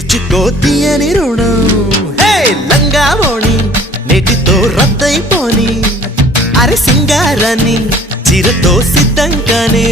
తీర్చుకో తీయని రుణం హే లంగావోణి నేటితో రద్దయిపోని అరే సింగారాన్ని చీరతో సిద్ధంగానే